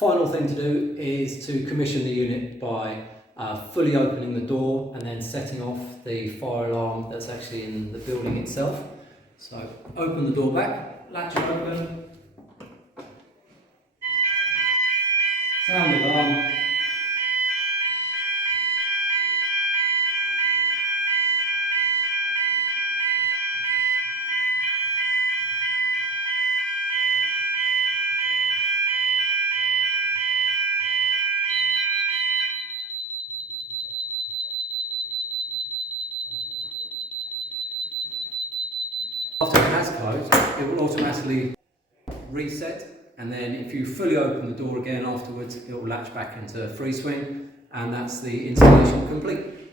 Final thing to do is to commission the unit by fully opening the door and then setting off the fire alarm that's actually in the building itself. So open the door back, latch it open, sound the alarm. After it has closed, it will automatically reset, and then if you fully open the door again afterwards, it will latch back into free swing, and that's the installation complete.